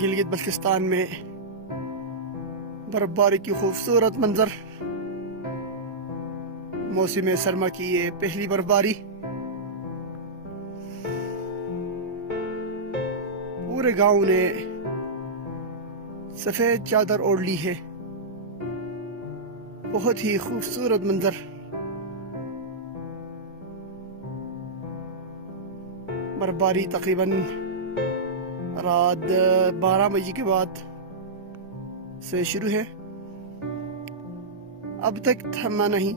गिलगित बल्तिस्तान में बर्फबारी की खूबसूरत मंजर। मौसम सरमा की ये पहली बर्फबारी। पूरे गांव ने सफेद चादर ओढ़ ली है। बहुत ही खूबसूरत मंजर। बर्फबारी तकरीबन रात 12 बजे के बाद से शुरू है, अब तक थमा नहीं।